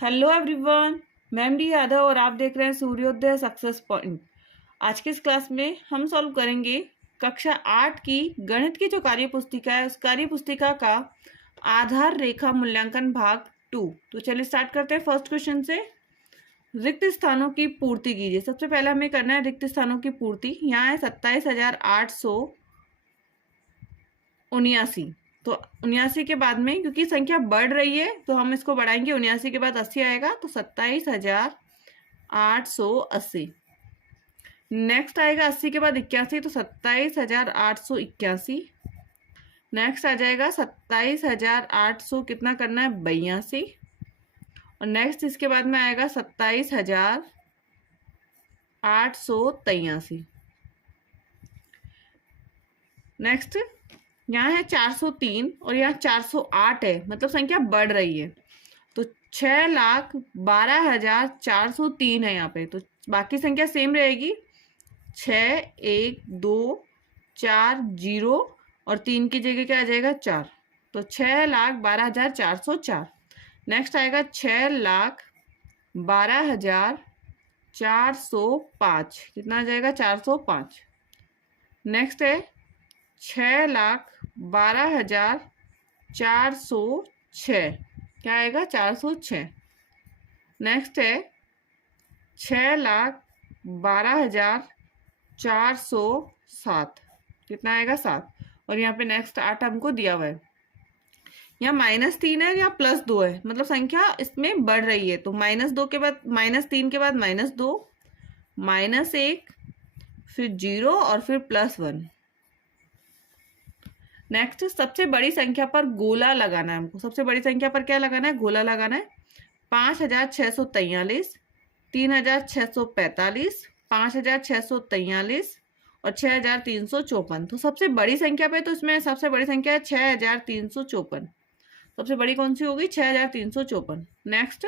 Hello everyone, मैं MD Yadav और आप देख रहे हैं सूर्योदय सक्सेस पॉइंट। आज के इस क्लास में हम सॉल्व करेंगे कक्षा 8 की गणित की जो कार्य पुस्तिका है उस कार्य पुस्तिका का आधार रेखा मूल्यांकन भाग 2। तो चलिए स्टार्ट करते हैं फर्स्ट क्वेश्चन से। रिक्त स्थानों की पूर्ति कीजिए। सबसे पहले हमें करना है रिक्त स्थानों की पूर्ति। यहाँ है 27,879। तो 79 के बाद में क्योंकि संख्या बढ़ रही है तो हम इसको बढ़ाएंगे। 79 के बाद 80 आएगा तो 27,880। नेक्स्ट आएगा 80 के बाद 81 तो 27,881। नेक्स्ट आ जाएगा 27,800 कितना करना है 82। और नेक्स्ट इसके बाद में आएगा 27,883। नेक्स्ट यहाँ है 403 और यहाँ 408 है, मतलब संख्या बढ़ रही है। तो 6,12,403 है यहाँ पे, तो बाकी संख्या सेम रहेगी। 6, 1, 2, 4, 0 और 3 की जगह क्या आ जाएगा 4। तो 6,12,404। नेक्स्ट आएगा 6,12,405। कितना आ जाएगा 405। नेक्स्ट है 6,12,406। क्या आएगा 406। नेक्स्ट है 6,12,407। कितना आएगा 7। और यहाँ पे नेक्स्ट 8 हमको दिया हुआ है। यहाँ -3 है या +2 है, मतलब संख्या इसमें बढ़ रही है। तो -2 के बाद -3 के बाद -2, -1, फिर 0 और फिर +1। नेक्स्ट सबसे बड़ी संख्या पर गोला लगाना है हमको। सबसे बड़ी संख्या पर क्या लगाना है, गोला लगाना है। 5,643, 3,645, 5,643 और 6,354। तो सबसे बड़ी संख्या पे तो इसमें सबसे बड़ी संख्या है 6,354। सबसे बड़ी कौन सी होगी 6,354। नेक्स्ट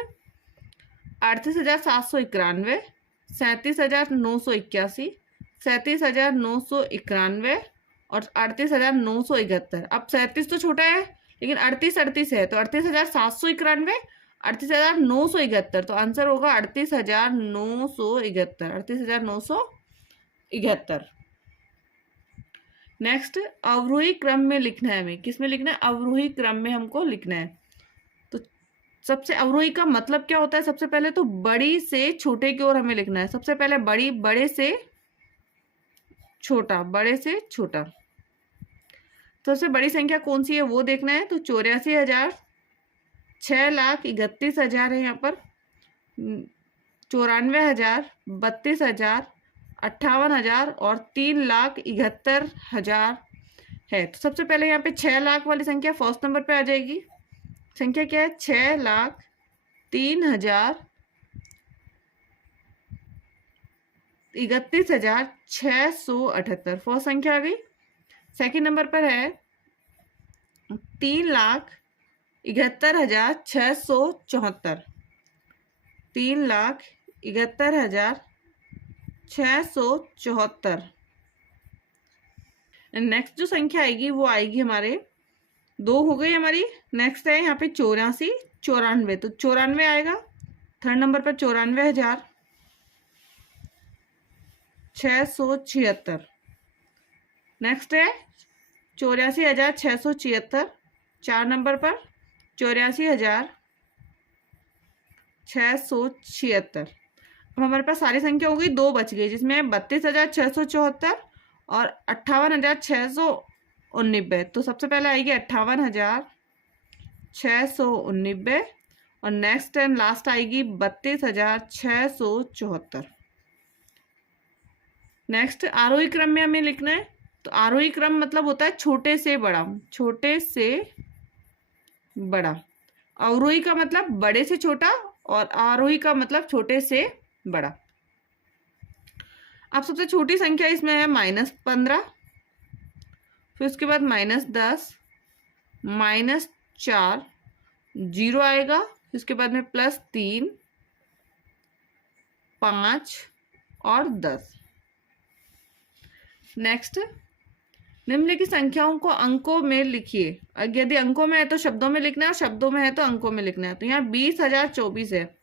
38,791, 37,981, 37,991 और 38,971। अब 37 तो छोटा है लेकिन 38 है, तो 38,791, 38,971। तो आंसर होगा 38,971। 38,971। नेक्स्ट अवरोही क्रम में लिखना है हमें। किस में लिखना है, अवरोही क्रम में हमको लिखना है। तो सबसे अवरोही का मतलब क्या होता है, सबसे पहले तो बड़ी से छोटे की ओर हमें लिखना है। सबसे पहले बड़ी, बड़े से छोटा, बड़े से छोटा। तो सबसे बड़ी संख्या कौन सी है वो देखना है। तो 84,000, 6,31,000 है यहाँ पर, 94,000, 32,000, 58,000 और 3,71,000 है। तो सबसे पहले यहाँ पे 6 लाख वाली संख्या फर्स्ट नंबर पे आ जाएगी। संख्या क्या है 6,03,31,678। फर्स्ट संख्या आ गई। सेकेंड नंबर पर है 3,71,674। 3,71,674। नेक्स्ट जो संख्या आएगी वो आएगी हमारे 2 हो गई हमारी। नेक्स्ट है यहाँ पे 84, 94। तो 94 आएगा थर्ड नंबर पर 94,676। नेक्स्ट है 84,676 4 नंबर पर, 84,676। अब हमारे पास सारी संख्या हो गई, 2 बच गई जिसमें 32,674 और 58,689। तो सबसे पहले आएगी 58,689 और नेक्स्ट एंड लास्ट आएगी 32,674। नेक्स्ट आरोही क्रम में हमें लिखना है। तो आरोही क्रम मतलब होता है छोटे से बड़ा, छोटे से बड़ा। अवरोही का मतलब बड़े से छोटा और आरोही का मतलब छोटे से बड़ा। अब सबसे छोटी संख्या इसमें है -15, फिर उसके बाद -10, -4, 0 आएगा, उसके बाद में +3, 5 और 10। नेक्स्ट निम्नलिखित संख्याओं को अंकों में लिखिए। यदि अंकों में है तो शब्दों में लिखना है, और शब्दों में है तो अंकों में लिखना है। तो यहाँ 20,024 है,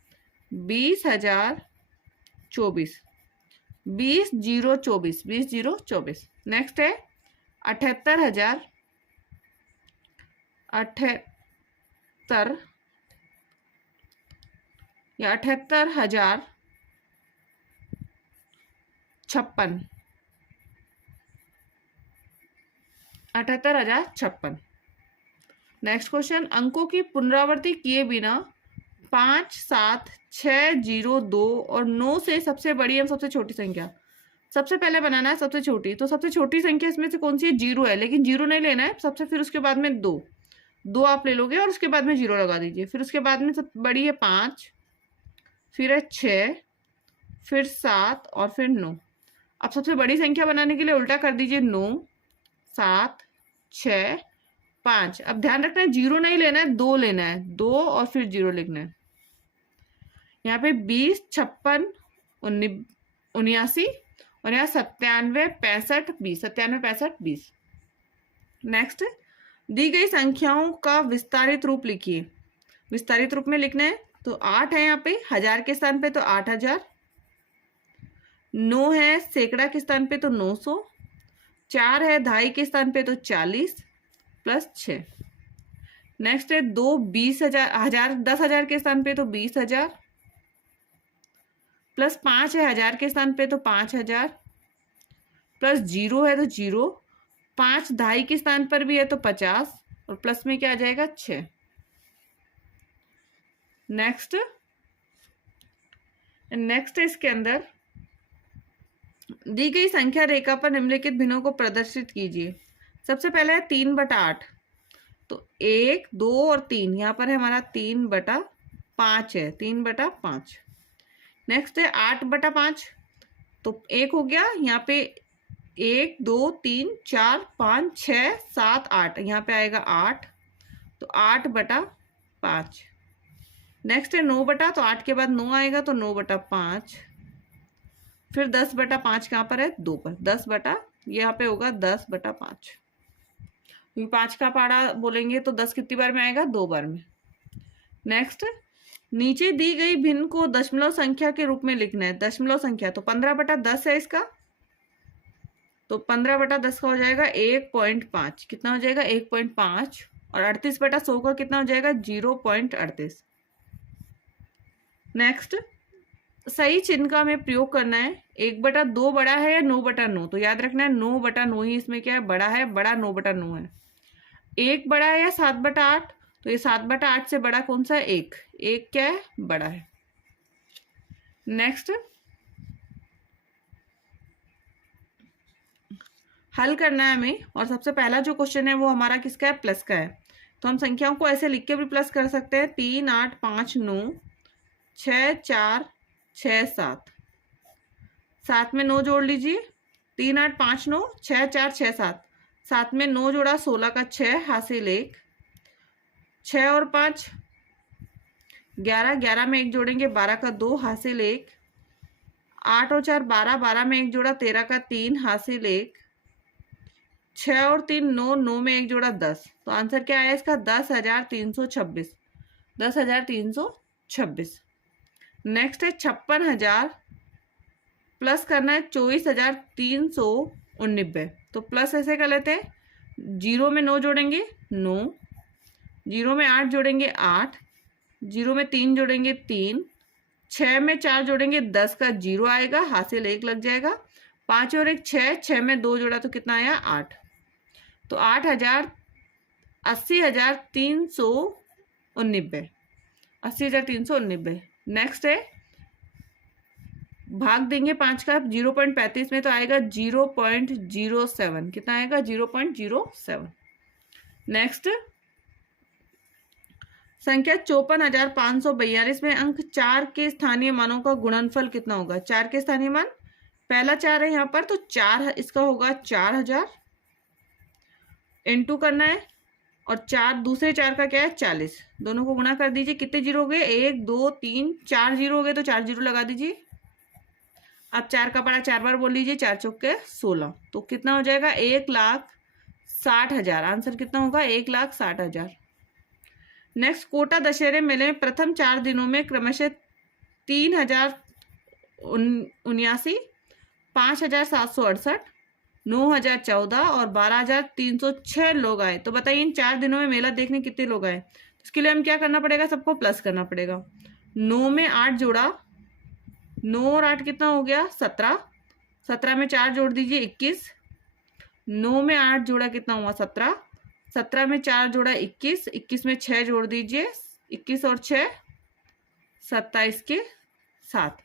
20,024, 20,024, 20,024। नेक्स्ट है 78,000, 78 या 78,056, 78,056। नेक्स्ट क्वेश्चन, अंकों की पुनरावृत्ति किए बिना 5, 7, 6, 0, 2 और 9 से सबसे बड़ी और सबसे छोटी संख्या। सबसे पहले बनाना है सबसे छोटी, तो सबसे छोटी संख्या इसमें से कौन सी है? 0 है, लेकिन 0 नहीं लेना है सबसे, फिर उसके बाद में 2 आप ले लोगे और उसके बाद में 0 लगा दीजिए। फिर उसके बाद में सब बड़ी है 5, फिर है 6, फिर 7 और फिर 9। अब सबसे बड़ी संख्या बनाने के लिए उल्टा कर दीजिए, 9, 7, 6, 5। अब ध्यान रखना है 0 नहीं लेना है, 2 लेना है, 2 और फिर 0 लिखना है। यहाँ पे 20, 56, 79 और यहाँ 97, 65, 20, 97, 65, 20। नेक्स्ट, दी गई संख्याओं का विस्तारित रूप लिखिए। विस्तारित रूप में लिखना है तो 8 है यहाँ पे, 1000 के स्थान पे तो 8000, 9 है सैकड़ा के स्थान पे तो 900, 4 है दहाई के स्थान पे तो 40 प्लस 6। नेक्स्ट है 2 20,000, 10,000 के स्थान पे तो 20,000 प्लस 5 है 1000 के स्थान पे तो 5,000 प्लस 0 है तो 0, 5 दहाई के स्थान पर भी है तो 50 और प्लस में क्या आ जाएगा 6। नेक्स्ट इसके अंदर दी गई संख्या रेखा पर निम्नलिखित भिन्नों को प्रदर्शित कीजिए। सबसे पहले है 3/8, तो 1, 2 और 3, यहाँ पर है हमारा 3/5 है, 3/5। नेक्स्ट है 8/5, तो 1 हो गया, यहाँ पे 1, 2, 3, 4, 5, 6, 7, 8, यहाँ पे आएगा 8, तो 8/5। नेक्स्ट है 9 तो 8 के बाद 9 आएगा तो 9/5। फिर 10/5 कहाँ पर है? 2 पर, 10 बटा, यहाँ पे होगा 10/5। 5 का पाड़ा बोलेंगे तो 10 कितनी बार में आएगा? 2 बार में। नेक्स्ट, नीचे दी गई भिन्न को दशमलव संख्या के रूप में लिखना है। दशमलव संख्या तो 15/10 है इसका, तो 15/10 का हो जाएगा 1.5। कितना हो जाएगा? 1.5। और 38/100 का कितना हो जाएगा? 0.38। नेक्स्ट, सही चिन्ह का हमें प्रयोग करना है। 1/2 बड़ा है या 9/9? तो याद रखना है 9/9 ही इसमें क्या है? बड़ा है, बड़ा 9/9 है। 1 बड़ा है या 7/8? तो ये 7/8 से बड़ा कौन सा है? 1 क्या है? बड़ा है। नेक्स्ट, हल करना है हमें, और सबसे पहला जो क्वेश्चन है वो हमारा किसका है? प्लस का है। तो हम संख्याओं को ऐसे लिख के भी प्लस कर सकते हैं, 3, 8, 5, 9, 6, 4, 6, 7। 7 में 9 जोड़ लीजिए, 3, 8, 5, 9, 6, 4, 6, 7। 7 में 9 जोड़ा 16 का 6, हासिल 1। 6 और 5 11, 11 में 1 जोड़ेंगे 12 का 2, हासिल 1। 8 और 4 12, 12 में 1 जोड़ा 13 का 3, हासिल 1। 6 और 3 9, 9 में 1 जोड़ा 10। तो आंसर क्या आया इसका? 10,326। 10,326। नेक्स्ट है 56,000 प्लस करना है 24,389। तो प्लस ऐसे कर लेते हैं, 0 में 9 जोड़ेंगे 9, 0 में 8 जोड़ेंगे 8, 0 में 3 जोड़ेंगे 3, 6 में 4 जोड़ेंगे 10 का 0 आएगा, हासिल 1 लग जाएगा। 5 और 1 6, 6 में 2 जोड़ा तो कितना आया? 8। तो 80,389, 80,389। नेक्स्ट है भाग देंगे 5 का 0.35 में, तो आएगा 0.07। कितना आएगा? 0.07। नेक्स्ट, संख्या 54,542 में अंक 4 के स्थानीय मानों का गुणनफल कितना होगा? 4 के स्थानीय मान, पहला 4 है यहाँ पर, तो 4 इसका होगा 4000, इनटू करना है, और 4 दूसरे 4 का क्या है? 40। दोनों को गुणा कर दीजिए, कितने जीरो हो गए? 1, 2, 3, 4 जीरो हो गए, तो 4 जीरो लगा दीजिए। अब 4 का पड़ा 4 बार बोल लीजिए, 4 चौके 16। तो कितना हो जाएगा? 1,16,000 60,000। आंसर कितना होगा? 1,60,000। नेक्स्ट, कोटा दशहरे मेले में प्रथम 4 दिनों में क्रमशः 3,079, 5,768, 9,014 और 12,306 लोग आए। तो बताइए इन 4 दिनों में मेला देखने कितने लोग आए? इसके लिए हम क्या करना पड़ेगा? सबको प्लस करना पड़ेगा। 9 में 8 जोड़ा, 9 और 8 कितना हो गया? 17। 17 में 4 जोड़ दीजिए, 21। 9 में 8 जोड़ा कितना हुआ? 17। 17 में 4 जोड़ा 21। 21 में 6 जोड़ दीजिए, 21 और 6 27 के 7।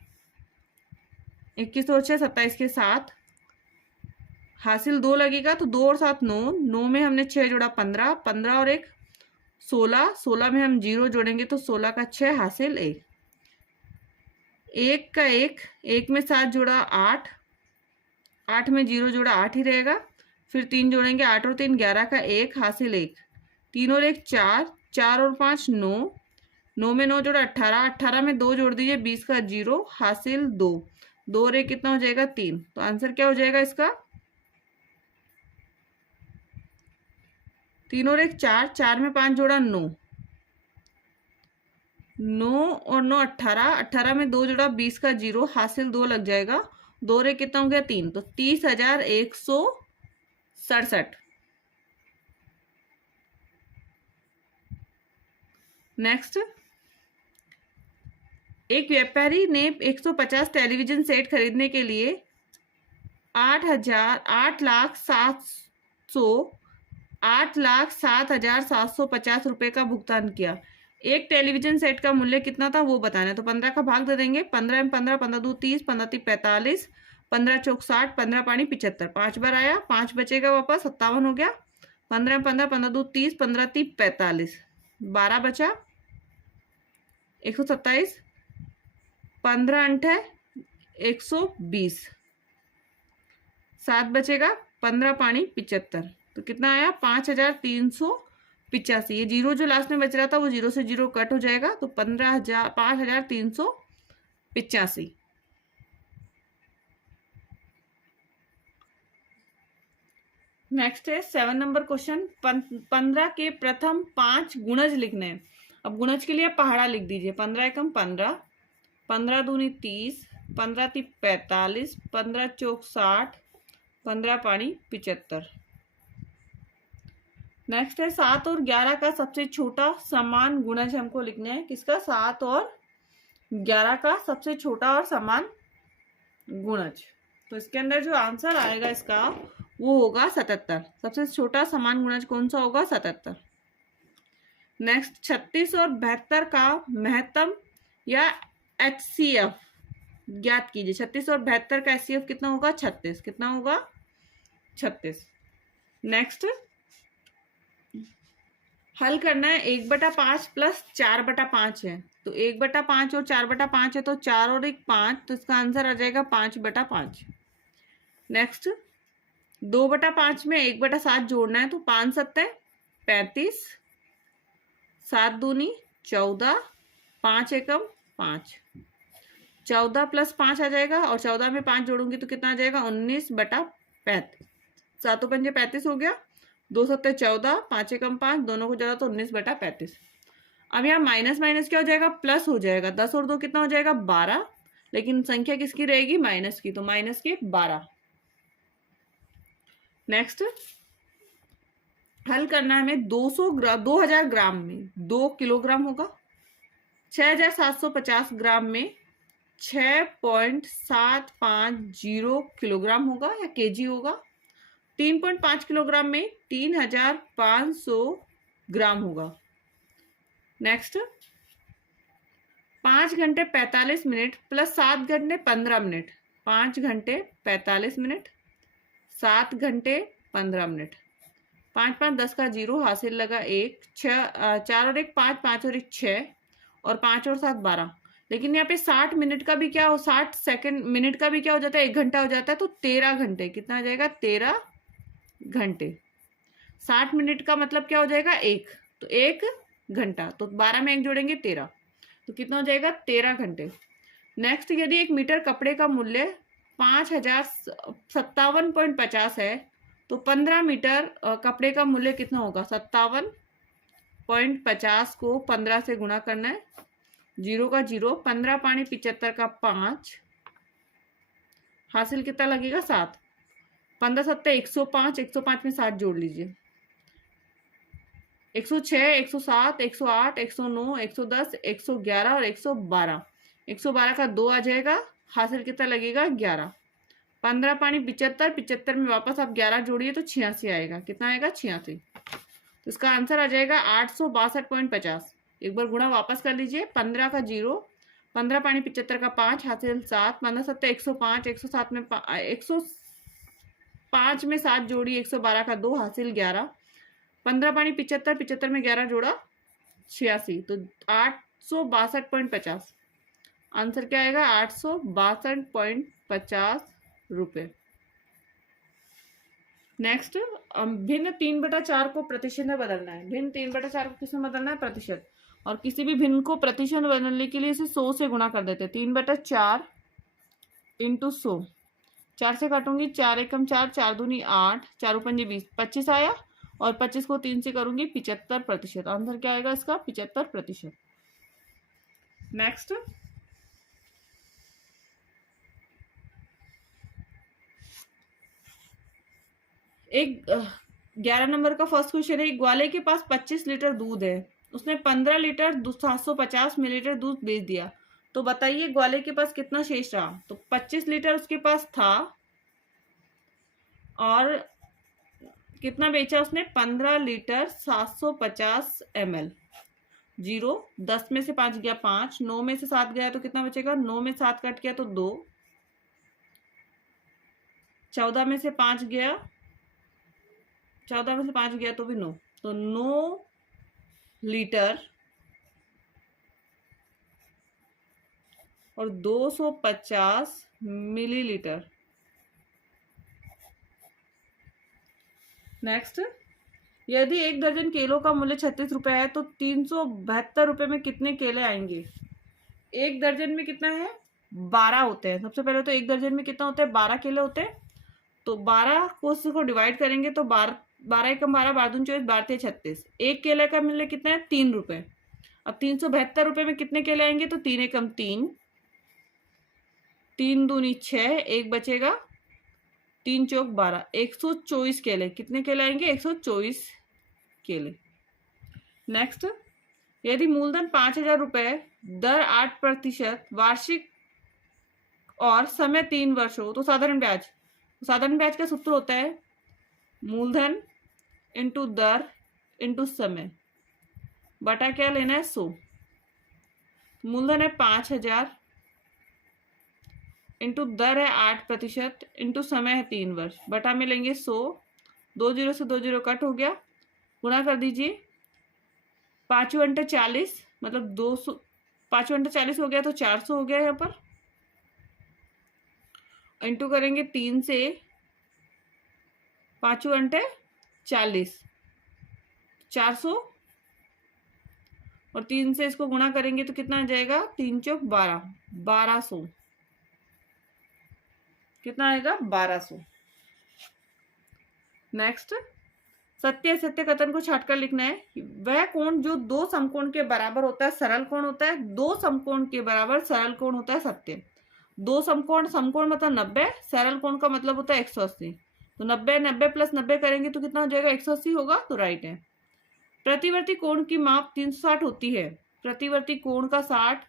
21 और 6 27 के 7। हासिल 2 लगेगा तो 2 और 7 9। 9 में हमने 6 जोड़ा 15। 15 और 1 16। 16 में हम 0 जोड़ेंगे तो 16 का 6 हासिल 1। 1 का 1। 1 में 7 जोड़ा 8। 8 में 0 जोड़ा 8 ही रहेगा। फिर 3 जोड़ेंगे, 8 और 3 11 का 1 हासिल 1। 3 और 1 4। 4 और 5 9। 9 में 9 जोड़ा 18। 18 में 2 जोड़ दीजिए, 20 का 0 हासिल 2। 2 और 1 कितना हो जाएगा? 3। तो आंसर क्या हो जाएगा इसका? 3 और 1 4। 4 में 5 जोड़ा 9। 9 और 9 18। 18 में 2 जोड़ा, 20 का 0 हासिल 2 लग जाएगा। 2 और 1 कितना हो गया? 3। तो 30,167। नेक्स्ट, एक व्यापारी ने 150 टेलीविजन सेट खरीदने के लिए 8,07,750 रुपए का भुगतान किया। एक टेलीविजन सेट का मूल्य कितना था वो बताना है। तो 15 का भाग दे देंगे। 15 में 15, 15 दो 30, 15 तीन 45, 15 चौक 60, 15 पानी 75। 5 बार आया, 5 बचेगा वापस, 57 हो गया। 15 में 15, 15 दो 30, 15 तीन 45, 12 बचा, 127। 15 अंठ है 120, 7 बचेगा, 15 पानी 75। तो कितना आया? 5,385। ये 0 जो लास्ट में बच रहा था वो 0 से 0 कट हो जाएगा। तो 5,385। नेक्स्ट है 7 नंबर क्वेश्चन। 15 के प्रथम 5 गुणज लिखने हैं। अब गुणज के लिए पहाड़ा लिख दीजिए। 15 एकम 15, 15 दूनी 30, 15 ती 45, 15 चौक 60, 15 पानी 75। नेक्स्ट है 7 और 11 का सबसे छोटा समान गुणज हमको लिखना है। किसका? 7 और 11 का सबसे छोटा और समान गुणज। तो इसके अंदर जो आंसर आएगा इसका वो होगा 77। सबसे छोटा समान गुणज कौन सा होगा? 77। नेक्स्ट, 36 और 72 का महत्तम या HCF ज्ञात कीजिए। 36 और 72 का HCF कितना होगा? 36। कितना होगा? 36। नेक्स्ट, हल करना है। 1/5 प्लस 4/5 है। तो 1/5 और 4/5 है तो 4 और 1 5। तो इसका आंसर आ जाएगा 5/5। नेक्स्ट, 2/5 में 1/7 जोड़ना है। तो 5 7 35, 7 दूनी 14, 5 एकम 5, 14 प्लस 5 आ जाएगा। और 14 में 5 जोड़ूंगी तो कितना आ जाएगा? 19/35। 7 पंजे 35 हो गया। 2 7 14, 5 एकम 5, दोनों को जोड़ा तो 19/35। अब यहाँ माइनस माइनस क्या हो जाएगा? प्लस हो जाएगा। 10 और 2 कितना हो जाएगा? 12। लेकिन संख्या किसकी रहेगी? माइनस की। तो माइनस के 12। नेक्स्ट, हल करना है हमें। 2000 ग्राम में 2 किलोग्राम होगा। 6,750 ग्राम में 6.750 किलोग्राम होगा या केजी होगा। 3.5 किलोग्राम में 3,500 ग्राम होगा। नेक्स्ट, 5 घंटे 45 मिनट प्लस 7 घंटे 15 मिनट। 5 घंटे 45 मिनट, 7 घंटे 15 मिनट। 5 5 10 का 0 हासिल लगा 1। 4 और 1 5, 5 और 1 6, और 5 और 7 12। लेकिन यहाँ पे 60 मिनट का भी क्या हो, 60 सेकंड मिनट का भी क्या हो जाता है? 1 घंटा हो जाता है। तो 13 घंटे। कितना आ जाएगा? 13 घंटे। 60 मिनट का मतलब क्या हो जाएगा? 1। तो 1 घंटा। तो 12 में 1 जोड़ेंगे 13। तो कितना हो जाएगा? 13 घंटे। नेक्स्ट, यदि 1 मीटर कपड़े का मूल्य 5,057.50 है तो 15 मीटर कपड़े का मूल्य कितना होगा? 57.50 को 15 से गुणा करना है, 0 का 0, 15 पानी 75 का 5, हासिल कितना लगेगा? 7। 15 सत्ते 105, 105 में 7 जोड़ लीजिए, 106, 107, 108, 109, 110, 111 और 112। 112 का 2 आ जाएगा, हासिल कितना लगेगा? 11। 15 पानी 75, 75 में वापस आप 11 जोड़िए तो 86 आएगा। कितना आएगा? 86। तो इसका आंसर आ जाएगा 862.50। एक बार गुणा वापस कर लीजिए, 15 का 0, 15 पानी 75 का 5, हासिल 7, 15 सत्ते 105, 107 में 105 में 7 जोड़ी, 112 का 2, हासिल 11, 15 पानी 75, 75 में 11 जोड़ा 86, तो 862.50। आंसर क्या आएगा? 862.50 रुपये। नेक्स्ट, भिन्न 3/4 को प्रतिशत में बदलना है। भिन्न 3/4 को किसमें बदलना है? प्रतिशत। और किसी भी भिन्न को प्रतिशत में बदलने के लिए इसे 100 से गुणा कर देते हैं। 3/4 इंटू 100, 4 से काटूंगी, 4 एकम 4, 4 दूनी 8, 4 पंजे 20, 25 आया, और 25 को 3 से करूंगी 75%। आंसर क्या आएगा इसका? 75%। नेक्स्ट, एक 11 नंबर का फर्स्ट क्वेश्चन है। ग्वाले के पास 25 लीटर दूध है, उसने 15 लीटर 750 मिलीलीटर दूध बेच दिया, तो बताइए ग्वाले के पास कितना शेष रहा? तो 25 लीटर उसके पास था और कितना बेचा उसने? 15 लीटर 750 ml। 0, 10 में से 5 गया 5, 9 में से 7 गया तो कितना बचेगा? 9 में 7 कट गया तो 2, 14 में से 5 गया, 14 में से 5 गया तो भी 9, तो 9 लीटर और 250 मिलीलीटर। नेक्स्ट, यदि 1 दर्जन केलों का मूल्य 36 रुपए है तो 372 रुपए में कितने केले आएंगे? 1 दर्जन में कितना है? 12 होते हैं। सबसे पहले तो 1 दर्जन में कितना होता है? 12 केले होते हैं। तो 12 को डिवाइड करेंगे तो 12 एकम 12, 12 दूनी 24, 12 तिया 36। 1 केले का मूल्य कितना है? 3 रुपए। अब 372 रुपए में कितने केले आएंगे? तो 3 एकम 3, 3 दूनी 6, 1 बचेगा, 3 चौक 12, 124 केले। कितने केले आएंगे? 124 केले। नेक्स्ट, यदि मूलधन 5000 रुपए, दर 8%, वार्षिक और समय 3 वर्ष हो तो साधारण ब्याज। साधारण ब्याज का सूत्र होता है मूलधन इंटू दर इंटू समय बटा क्या लेना है? 100। मूलधन है 5000 इंटू दर है 8% इंटू समय है 3 वर्ष, बटा में लेंगे 100। 2 0 से 2 0 कट हो गया, गुणा कर दीजिए, 5 × 40 मतलब 200, 5 × 40 हो गया तो 400 हो गया यहाँ पर। इंटू करेंगे 3 से, 5 × 40 400, और 3 से इसको गुणा करेंगे तो कितना आ जाएगा? 3 चौक 12, 1200। कितना आएगा? 1200। नेक्स्ट, सत्य असत्य कथन को छाटकर लिखना है। वह कोण जो 2 समकोण के बराबर होता है सरल कोण होता है, 2 समकोण के बराबर सरल कोण होता है सत्य। 2 समकोण, समकोण मतलब 90, सरल कोण का मतलब होता है 180। तो 90 90 प्लस 90 करेंगे तो कितना हो जाएगा? 180 होगा, तो राइट है। प्रतिवर्ती कोण की माप 360 होती है। प्रतिवर्ती कोण का 60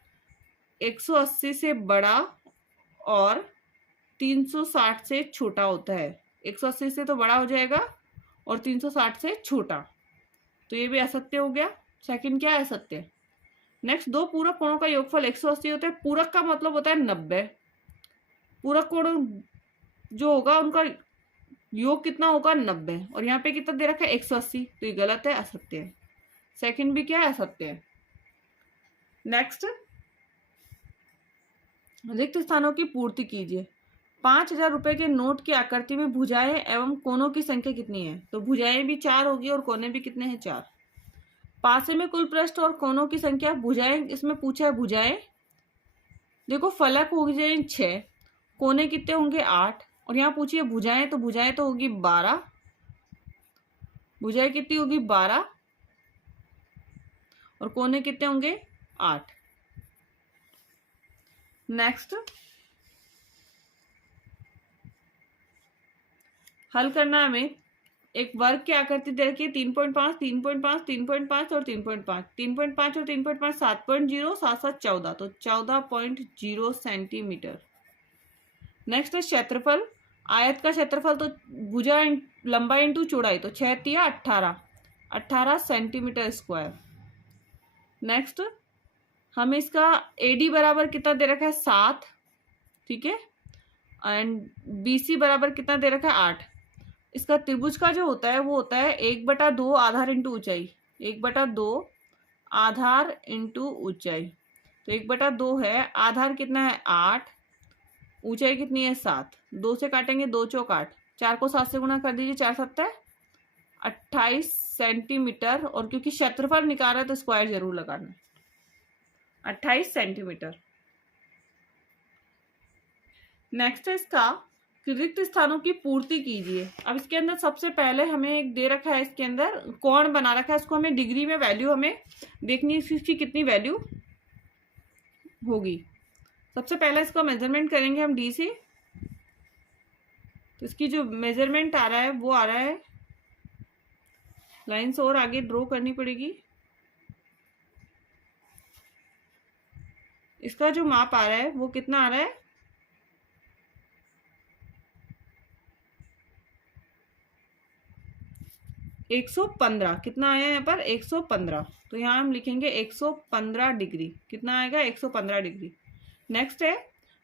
180 से बड़ा और 360 से छोटा होता है। 180 से तो बड़ा हो जाएगा और 360 से छोटा, तो ये भी असत्य हो गया। सेकंड क्या है? असत्य। नेक्स्ट, 2 पूरक कोणों का योगफल 180 होता है। पूरक का मतलब होता है 90। पूरक कोण जो होगा उनका योग कितना होगा? 90, और यहाँ पे कितना दे रखा है? 180, तो ये गलत है, असत्य है। सेकंड भी क्या है? असत्य है। नेक्स्ट, रिक्त स्थानों की पूर्ति कीजिए। 5000 रुपए के नोट की आकृति में भुजाएं एवं कोनों की संख्या कितनी है? तो भुजाएं भी 4 होगी और कोने भी कितने हैं? 4। पासे में कुल पृष्ठ और कोनों की संख्या। भुजाएं इसमें पूछा है, भुजाएं देखो, फलक हो जाए 6, कोने कितने होंगे? 8, और यहाँ पूछिए भुजाएं, तो भुजाएं तो होगी 12 भुजाएं कितनी होगी 12 और कोने कितने होंगे 8। नेक्स्ट हल करना हमें। एक वर्ग की आकृति दे रखी है 3.5, 3.5, 3.5 और 3.5। 3.5 और 3.5 7.0, 7 14, तो 14.0 सेंटीमीटर। नेक्स्ट है क्षेत्रफल। आयत का क्षेत्रफल तो भुजा लंबाई इंटू चौड़ाई, तो 6 तिया 18 सेंटीमीटर स्क्वायर। नेक्स्ट हमें इसका एडी बराबर कितना दे रखा है 7, ठीक है, एंड बीसी बराबर कितना दे रखा है 8। इसका त्रिभुज का जो होता है वो होता है 1/2 आधार इंटू ऊंचाई, 1/2 आधार इंटू ऊंचाई। तो 1/2 है, आधार कितना है 8, ऊंचाई कितनी है 7। 2 से काटेंगे 2 चौक 8, 4 को 7 से गुणा कर दीजिए, 4 7 28 सेंटीमीटर। और क्योंकि क्षेत्रफल निकाल रहा है तो स्क्वायर जरूर लगाना है, 28 सेंटीमीटर। नेक्स्ट है इसका रिक्त स्थानों की पूर्ति कीजिए। अब इसके अंदर सबसे पहले हमें एक दे रखा है, इसके अंदर कोण बना रखा है, उसको हमें डिग्री में वैल्यू हमें देखनी है, इसकी कितनी वैल्यू होगी। सबसे पहले इसका मेजरमेंट करेंगे हम डी से। तो इसकी जो मेजरमेंट आ रहा है वो आ रहा है, लाइन्स और आगे ड्रॉ करनी पड़ेगी। इसका जो माप आ रहा है वो कितना आ रहा है 115। कितना आया यहाँ पर 115, तो यहाँ हम लिखेंगे 115 डिग्री। कितना आएगा 115 डिग्री। नेक्स्ट है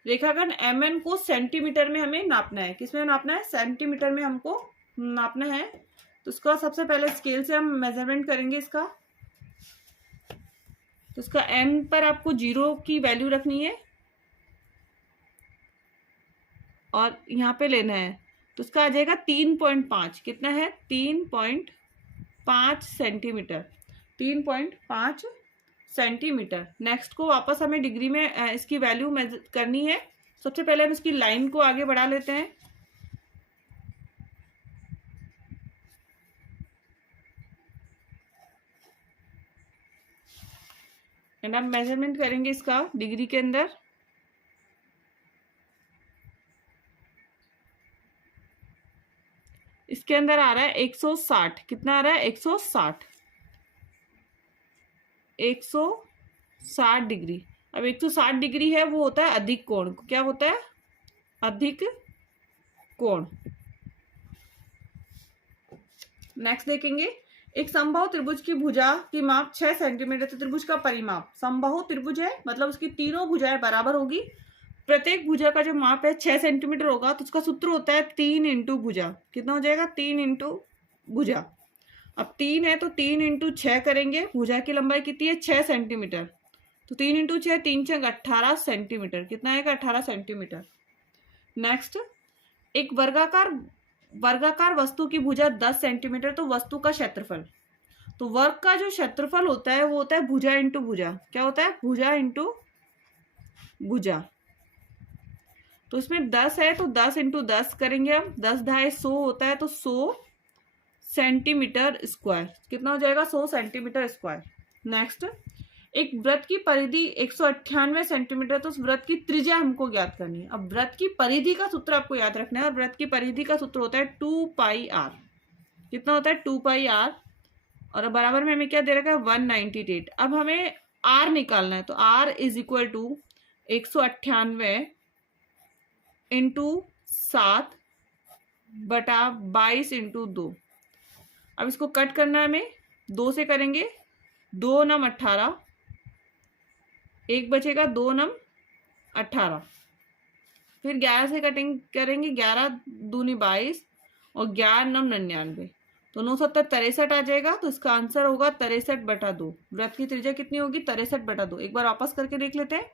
रेखाखंड MN को सेंटीमीटर में हमें नापना है। किसमें नापना है सेंटीमीटर में हमको नापना है। तो उसका सबसे पहले स्केल से हम मेजरमेंट करेंगे इसका। तो इसका M पर आपको 0 की वैल्यू रखनी है और यहाँ पे लेना है, तो उसका आ जाएगा 3.5। कितना है 3.5 सेंटीमीटर, 3.5 सेंटीमीटर। नेक्स्ट को वापस हमें डिग्री में इसकी वैल्यू करनी है। सबसे पहले हम इसकी लाइन को आगे बढ़ा लेते हैं। एंड हम मेजरमेंट करेंगे इसका डिग्री के अंदर। इसके अंदर आ रहा है 160। कितना आ रहा है 160, 160 डिग्री। अब 160 डिग्री है वो होता है अधिक कोण। क्या होता है अधिक कोण। नेक्स्ट देखेंगे एक समबाहु त्रिभुज की भुजा की माप 6 सेंटीमीटर। तो त्रिभुज का परिमाप, समबाहु त्रिभुज है मतलब उसकी तीनों भुजाएं बराबर होगी। प्रत्येक भुजा का जो माप है 6 सेंटीमीटर होगा। तो उसका सूत्र होता है 3 इंटू भुजा। कितना हो जाएगा 3 इंटू भुजा। अब 3 है तो 3 इंटू 6 करेंगे। भुजा की लंबाई कितनी है 6 सेंटीमीटर, तो 3 इंटू 6 3 6 18 सेंटीमीटर। कितना आएगा 18 सेंटीमीटर। नेक्स्ट एक वर्गाकार वस्तु की भुजा 10 सेंटीमीटर। तो वस्तु का क्षेत्रफल, तो वर्ग का जो क्षेत्रफल होता है वो होता है भुजा इंटू भुजा। क्या होता है भुजा इंटू भुजा। तो इसमें 10 है तो 10 इंटू 10 करेंगे हम। 10 ढाई 100 होता है, तो 100 सेंटीमीटर स्क्वायर। कितना हो जाएगा 100 सेंटीमीटर स्क्वायर। नेक्स्ट एक वृत्त की परिधि 198 सेंटीमीटर। तो उस वृत्त की त्रिज्या हमको ज्ञात करनी है। अब वृत्त की परिधि का सूत्र आपको याद रखना है, और वृत्त की परिधि का सूत्र होता है 2πr। कितना होता है 2πr, और बराबर में हमें क्या दे रखा है 198। अब हमें r निकालना है, तो r is equal to 198 into 7 बटा 22 इंटू 2। अब इसको कट करना है हमें, 2 से करेंगे, 2 नम 18, एक बचेगा 2 नम 18। फिर 11 से कटिंग करेंगे, 11 दूनी 22 और 11 नम 99, तो 9 7 63 आ जाएगा। तो इसका आंसर होगा 63 बटा 2। वृत्त की त्रिज्या कितनी होगी 63 बटा 2। एक बार वापस करके देख लेते हैं।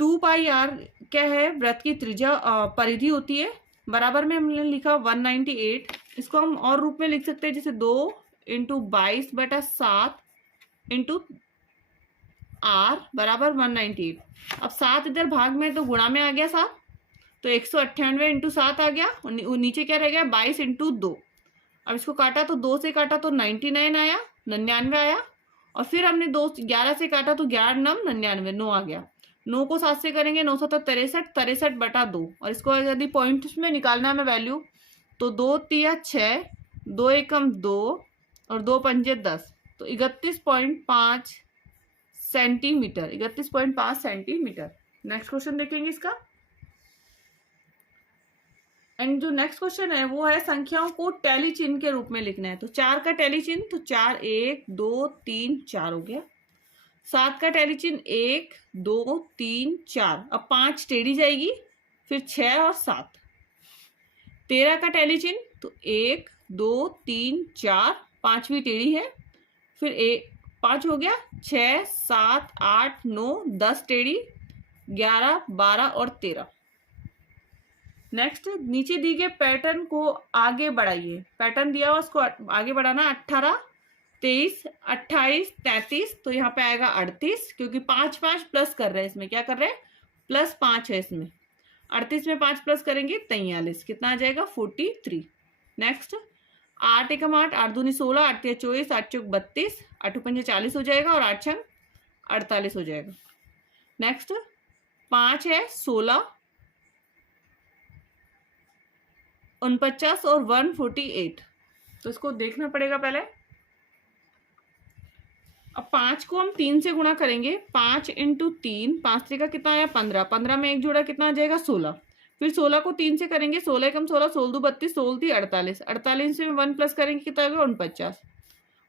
2πr क्या है वृत्त की त्रिज्या परिधि होती है। बराबर में हमने लिखा 198। इसको हम और रूप में लिख सकते हैं, जैसे 2 इंटू 22 बटा 7 इंटू r बराबर 198। अब 7 इधर भाग में तो गुणा में आ गया 7, तो 198 इंटू 7 आ गया, और नीचे क्या रह गया 22 इंटू 2। अब इसको काटा तो 2 से काटा तो 99 आया, 99 आया। और फिर हमने 11 से काटा तो 11 9 99, 9 आ गया। 9 को 7 से करेंगे 9 7 63, 63 बटा 2। और इसको यदि पॉइंट्स में निकालना है हमें वैल्यू, तो 2 तिया 6, 2 एकम 2 और 2 पंजे 10, तो 31.5 सेंटीमीटर, 31.5 सेंटीमीटर। नेक्स्ट क्वेश्चन देखेंगे इसका। एंड जो नेक्स्ट क्वेश्चन है वो है संख्याओं को टैली चिन्ह के रूप में लिखना है। तो 4 का टैली चिन्ह, तो 4 1 2 3 4 हो गया। 7 का टैली चिन्ह 1 2 3 4, अब 5 टेढ़ी जाएगी, फिर 6 और 7। 13 का टैली चिन्ह, तो 1 2 3 4, 5वीं टेढ़ी है, फिर 5 हो गया, 6 7 8 9 10 टेढ़ी, 11 12 और 13। नेक्स्ट, नीचे दी गए पैटर्न को आगे बढ़ाइए। पैटर्न दिया हुआ उसको आगे बढ़ाना। 18 23 28 33, तो यहाँ पे आएगा 38, क्योंकि 5 5 प्लस कर रहे हैं इसमें। क्या कर रहे हैं? प्लस 5 है इसमें। 38 में 5 प्लस करेंगे 43, कितना आ जाएगा? 43। नेक्स्ट, 8 एकम 8, 8 दूनी 16, 8 तिया 24, 8 चौक 32, 8 पंजे 40 हो जाएगा और 8 छंग 48 हो जाएगा। नेक्स्ट, 5 है 16, 49 और 148, तो इसको देखना पड़ेगा पहले। अब 5 को हम 3 से गुणा करेंगे। 5 इंटू 3, 5 3 का कितना आया? 15, 15 में एक जोड़ा कितना आ जाएगा? 16। फिर 16 को 3 से करेंगे, 16 एकम 16, 16 दो 32, 16 थी 48, 48 में 1 प्लस करेंगे कितना होगा? 49।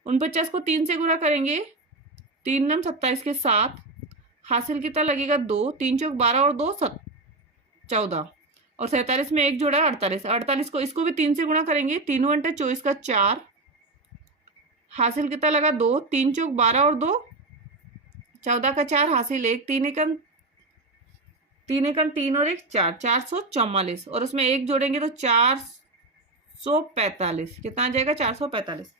49 को 3 से गुणा करेंगे, 3 नम 27 के 7, हासिल कितना लगेगा? 2, 3 चौक 12 और 2 14, और 47 में एक जोड़ा 48। 48 को इसको भी 3 से गुणा करेंगे, 3 घंटे 24 का 4, हासिल कितना लगा? 2, 3 चौक 12 और 2 14 का 4, हासिल 1, 3 एकम 3 और 1 4, 444, और उसमें एक जोड़ेंगे तो 445, कितना आ जाएगा? 445।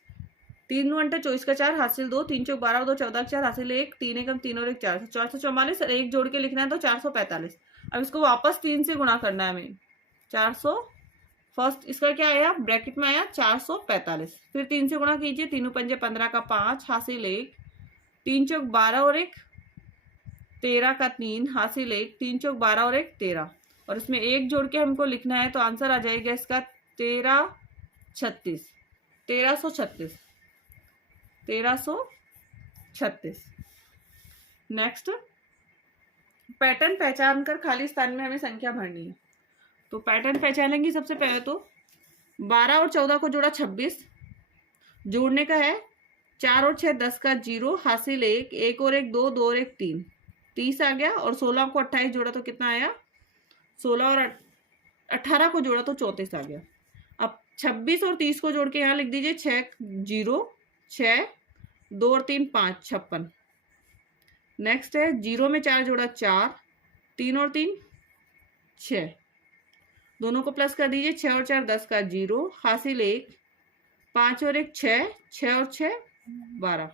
3 घंटे 24 का 4, हासिल 2, 3 चौक 12 और 2 14 का 4, हासिल 1, 3 एकम 3 और 1 4, 444, और एक जोड़ के लिखना है तो 445। अब इसको वापस 3 से गुणा करना है हमें। 400, फर्स्ट इसका क्या आया? ब्रैकेट में आया 445, फिर 3 से गुणा कीजिए, 3 पंजे 15 का 5, हासिल 1, 3 चौक 12 और 1 13 का 3, हासिल 1, 3 चौक 12 और 1 13, और इसमें एक जोड़ के हमको लिखना है, तो आंसर आ जाएगा इसका 1336, 1336, 1336। नेक्स्ट, पैटर्न पहचान कर खाली स्थान में हमें संख्या भरनी है। तो पैटर्न पहचानेंगे। सबसे पहले तो 12 और 14 को जोड़ा 26, जोड़ने का है 4 और 6 10 का 0, हासिल 1, 1 और 1 2, 2 और 1 3, 30 आ गया। और 16 को 28 जोड़ा तो कितना आया? 16 और 18 को जोड़ा तो 34 आ गया। अब 26 और 30 को जोड़ के यहाँ लिख दीजिए 6 0 6, 2 और 3 5, 56। नेक्स्ट है 0 में 4 जोड़ा 4, 3 और 3 6, दोनों को प्लस कर दीजिए, 6 और 4 10 का 0, हासिल 1, 5 और 1 6, 6 और 6 12,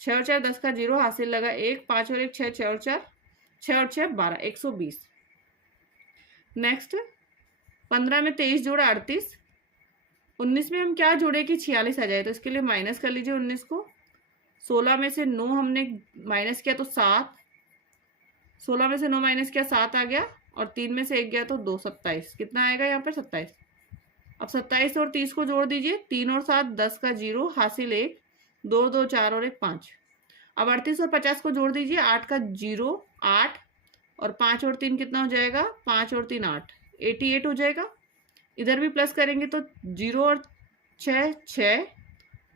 6 और 4 10 का 0, हासिल लगा 1, 5 और 1 6, 6 और 4 6 और 6 12, 120। नेक्स्ट, 15 में 23 जोड़ा 38, 19 में हम क्या जोड़े कि 46 आ जाए, तो इसके लिए माइनस कर लीजिए 19 को। 16 में से 9 हमने माइनस किया तो 7, 16 में से 9 माइनस किया 7 आ गया, और 3 में से 1 गया तो 2, 27, कितना आएगा यहाँ पर? 27। अब 27 और 30 को जोड़ दीजिए, 3 और 7 10 का 0, हासिल 1, 2 2 4 और 1 5। अब 38 और 50 को जोड़ दीजिए, 8 का 0 8, और 5 और 3 कितना हो जाएगा? 5 और 3 8, 88 हो जाएगा। इधर भी प्लस करेंगे तो 0 और 6 6,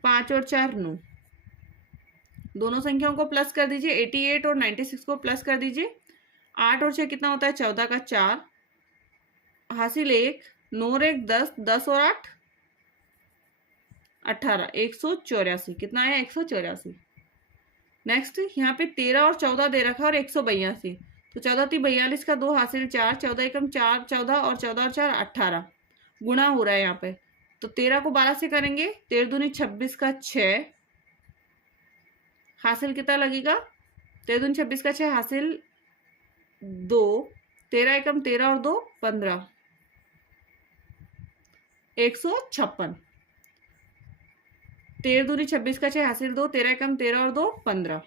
5 और 4 9, दोनों संख्याओं को प्लस कर दीजिए। 88 और 96 को प्लस कर दीजिए। 8 और 6 कितना होता है? 14 का 4, हासिल 1, 9 और 1 10, 10 और 8 18, 184, कितना आया? 184। नेक्स्ट, यहाँ पे 13 और 14 दे रखा है और 182, तो 14 थी 42 का 2, हासिल 4, 14 एकम 4 14, और 14 और 4 18, गुणा हो रहा है यहाँ पे। तो 13 को 12 से करेंगे, 13 दूनी 26 का 6, हासिल कितना लगेगा? 13 दूनी 26 का 6, हासिल 2, 13 एकम 13 और 2 15, 156। 13 दूनी 26 का 6 हासिल 2, 13 एकम 13 और 2 15।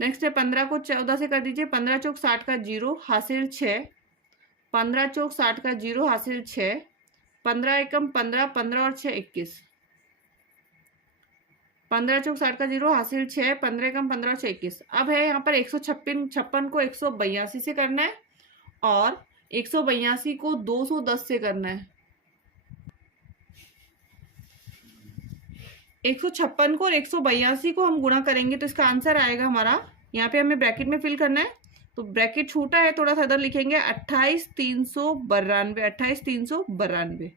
नेक्स्ट है 15 को 14 से कर दीजिए, 15 चौक 60 का 0 हासिल 6, 15 चौक 60 का 0 हासिल 6, 15 एकम 15, 15 और 6 21। 15 चौक 60 का 0 हासिल 6, 15 एकम 15 और 6 21। अब है यहाँ पर 156 को 182 से करना है और 182 को 210 से करना है। 156 को और 182 को हम गुणा करेंगे तो इसका आंसर आएगा हमारा, यहाँ पे हमें ब्रैकेट में फिल करना है तो ब्रैकेट छोटा है थोड़ा सा, इधर लिखेंगे 28,392। 28,392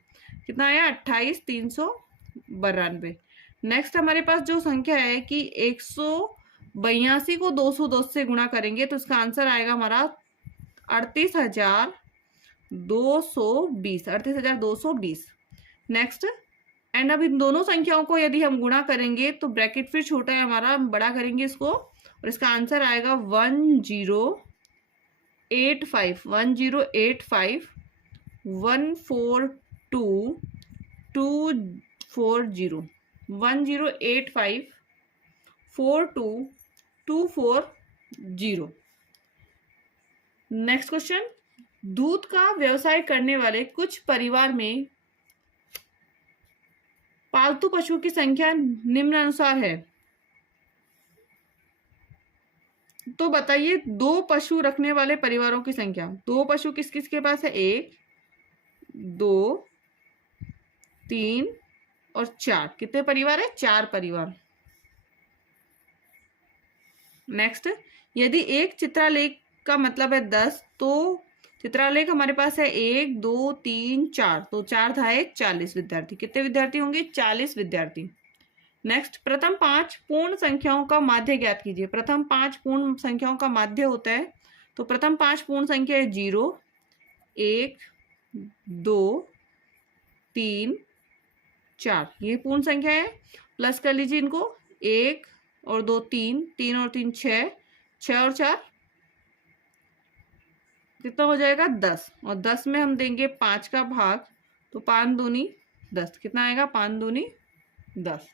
कितना आया? 28,392। नेक्स्ट हमारे पास जो संख्या है कि 182 को 210 से गुणा करेंगे तो इसका आंसर आएगा हमारा 38,220। 38,220। नेक्स्ट एंड अब इन दोनों संख्याओं को यदि हम गुणा करेंगे तो ब्रैकेट फिर छोटा है हमारा, हम बड़ा करेंगे इसको और इसका आंसर आएगा 1085। 1085 142 240। 1085 42240। नेक्स्ट क्वेश्चन, दूध का व्यवसाय करने वाले कुछ परिवार में पालतू पशुओं की संख्या निम्नानुसार है। तो बताइए दो पशु रखने वाले परिवारों की संख्या। दो पशु किस किस के पास है? 1 2 3 और 4। कितने परिवार है? 4 परिवार। नेक्स्ट, यदि एक चित्रालेख का मतलब है 10 तो चित्रालेख हमारे पास है 1 2 3 4, तो 4 धाए 40 विद्यार्थी। कितने विद्यार्थी होंगे? 40 विद्यार्थी। नेक्स्ट, प्रथम 5 पूर्ण संख्याओं का माध्य ज्ञात कीजिए। प्रथम 5 पूर्ण संख्याओं का माध्य होता है तो प्रथम 5 पूर्ण संख्या है 0 1 2 3 4। ये पूर्ण संख्या है। प्लस कर लीजिए इनको, 1 और 2 3, 3 और 3 6, 6 और 4 कितना हो जाएगा? 10। और 10 में हम देंगे 5 का भाग तो 5 दूनी 10। कितना आएगा? 5 दूनी 10।